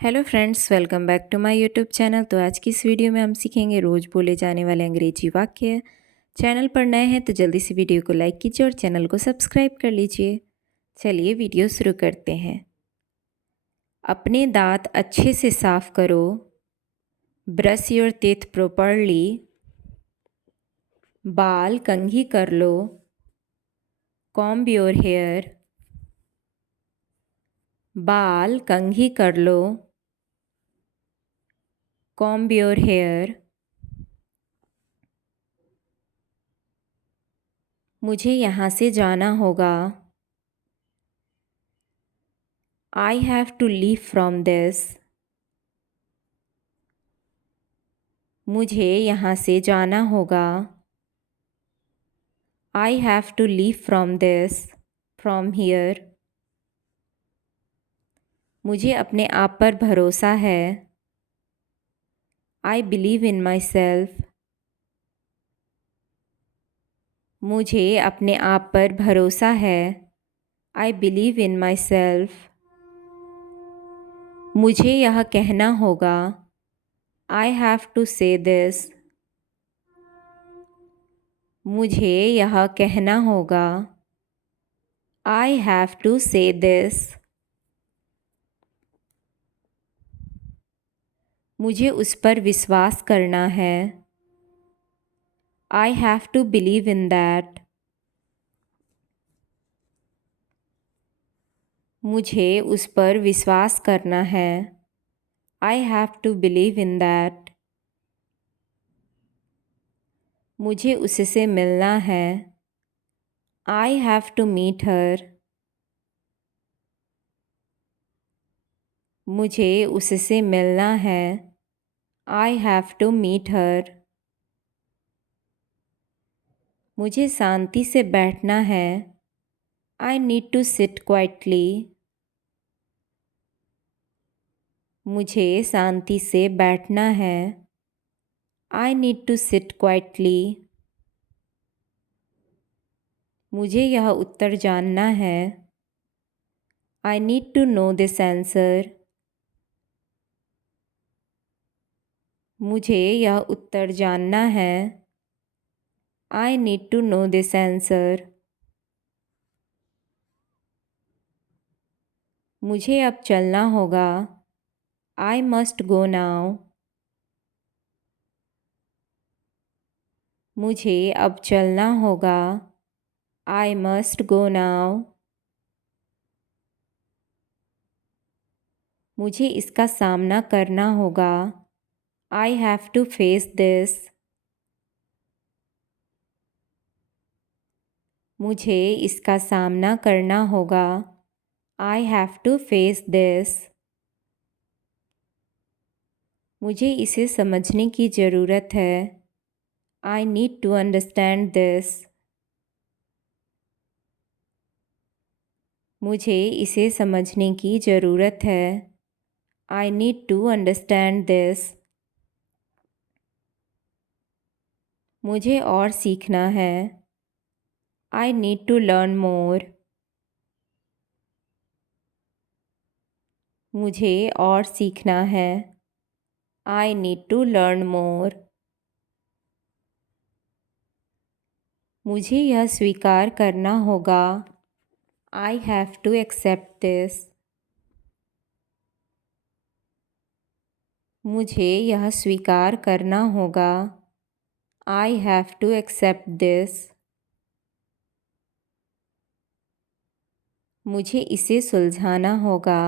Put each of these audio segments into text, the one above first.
Hello friends, welcome back to my YouTube channel. तो आज की इस वीडियो में हम सीखेंगे रोज़ बोले जाने वाले अंग्रेजी वाक्य। चैनल पर नए हैं तो जल्दी से वीडियो को लाइक कीजिए और चैनल को सब्सक्राइब कर लीजिए। चलिए वीडियो शुरू करते हैं। अपने दांत अच्छे से साफ करो। Brush your teeth properly. बाल कंघी कर लो। Comb your hair. बाल कंघी कर लो। Comb your hair. मुझे यहाँ से जाना होगा। I have to leave from this. मुझे यहाँ से जाना होगा। I have to leave from this, from here. मुझे अपने आप पर भरोसा है। I believe in myself. मुझे अपने आप पर भरोसा है। I believe in myself. मुझे यह कहना होगा। I have to say this. मुझे यह कहना होगा। I have to say this. मुझे उस पर विश्वास करना है। I have to believe in that. मुझे उस पर विश्वास करना है। I have to believe in that. मुझे उससे मिलना है। I have to meet her. मुझे उससे मिलना है। I have to meet her. मुझे शांति से बैठना है। I need to sit quietly. मुझे शांति से बैठना है। I need to sit quietly. मुझे यह उत्तर जानना है। I need to know this answer. मुझे यह उत्तर जानना है। I need to know this answer. मुझे अब चलना होगा। I must go now. मुझे अब चलना होगा। I must go now. मुझे इसका सामना करना होगा। I have to face this. मुझे इसका सामना करना होगा। I have to face this. मुझे इसे समझने की ज़रूरत है। I need to understand this. मुझे इसे समझने की ज़रूरत है। I need to understand this. मुझे और सीखना है। I need to learn more. मुझे और सीखना है। I need to learn more. मुझे यह स्वीकार करना होगा। I have to accept this. मुझे यह स्वीकार करना होगा। I have to accept this. मुझे इसे सुलझाना होगा।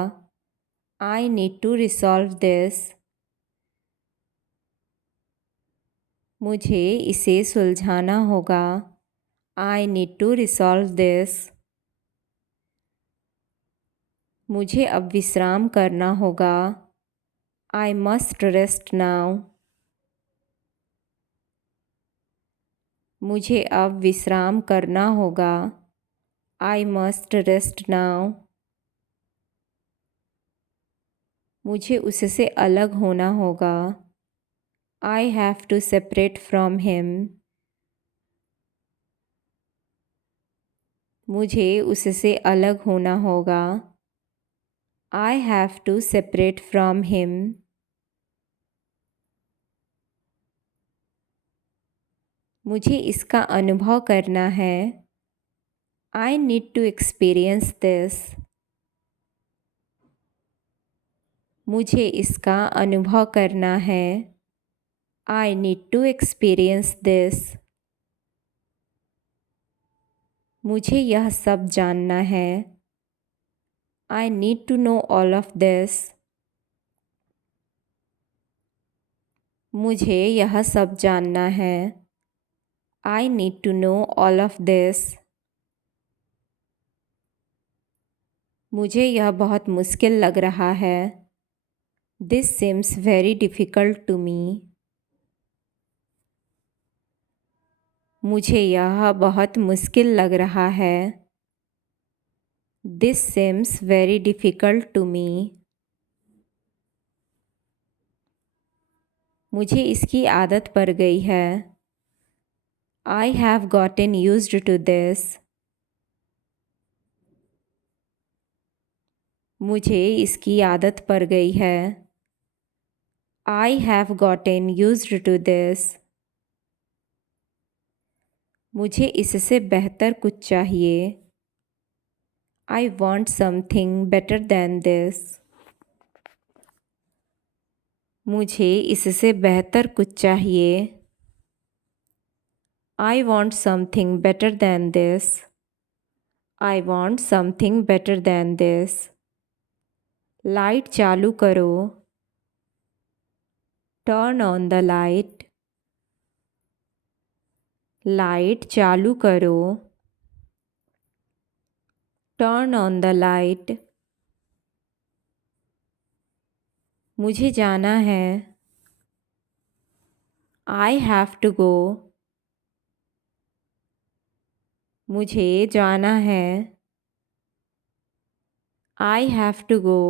I need to resolve this. मुझे इसे सुलझाना होगा। I need to resolve this. मुझे अब विश्राम करना होगा। I must rest now. मुझे अब विश्राम करना होगा। I must rest now. मुझे उससे अलग होना होगा। I have to separate from him. मुझे उससे अलग होना होगा। I have to separate from him. मुझे इसका अनुभव करना है. I need to experience this. मुझे इसका अनुभव करना है. I need to experience this. मुझे यह सब जानना है. I need to know all of this. मुझे यह सब जानना है. I need to know all of this. मुझे यह बहुत मुश्किल लग रहा है. This seems very difficult to me. मुझे यह बहुत मुश्किल लग रहा है. This seems very difficult to me. मुझे इसकी आदत पड़ गई है. I have gotten used to this. मुझे इसकी आदत पड़ गई है. I have gotten used to this. मुझे इससे बेहतर कुछ चाहिए. I want something better than this. मुझे इससे बेहतर कुछ चाहिए. I want something better than this. I want something better than this. Light चालू करो. Turn on the light. Light चालू करो. Turn on the light. मुझे जाना है. I have to go. मुझे जाना है. I have to go.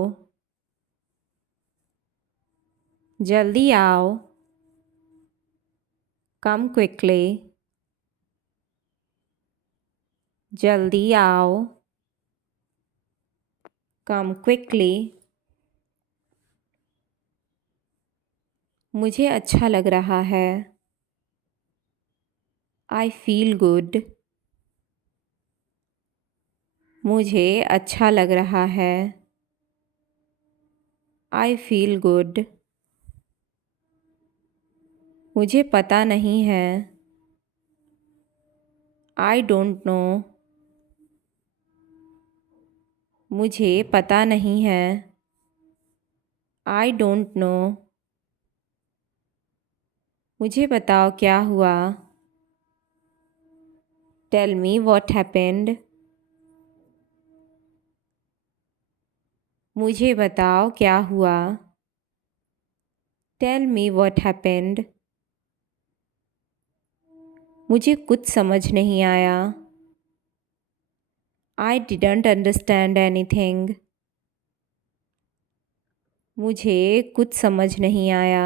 जल्दी आओ. Come quickly. जल्दी आओ. Come quickly. मुझे अच्छा लग रहा है. I feel good. मुझे अच्छा लग रहा है. I feel good. मुझे पता नहीं है. I don't know. मुझे पता नहीं है. I don't know. मुझे बताओ क्या हुआ. Tell me what happened. मुझे बताओ क्या हुआ. Tell me what happened. मुझे कुछ समझ नहीं आया. I didn't understand anything. मुझे कुछ समझ नहीं आया.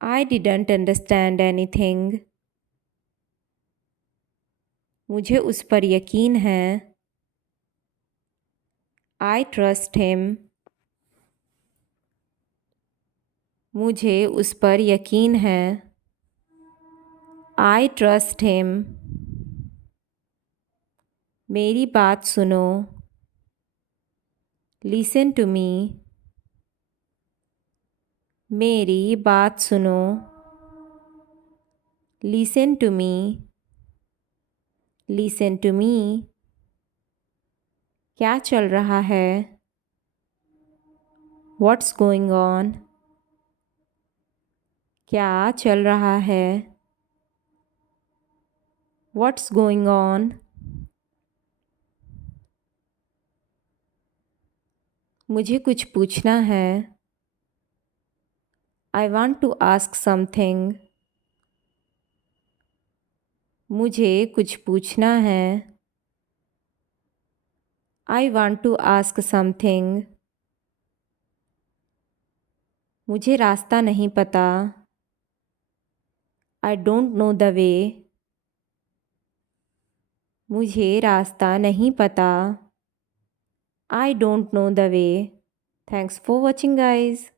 I didn't understand anything. मुझे उस पर यकीन है. I trust him. मुझे उस पर यकीन है. I trust him. मेरी बात सुनो. Listen to me. मेरी बात सुनो. Listen to me. Listen to me. क्या चल रहा है. What's going on? क्या चल रहा है. What's going on? मुझे कुछ पूछना है. I want to ask something. मुझे कुछ पूछना है. I want to ask something. मुझे रास्ता नहीं पता. I don't know the way. मुझे रास्ता नहीं पता. I don't know the way. Thanks for watching, guys.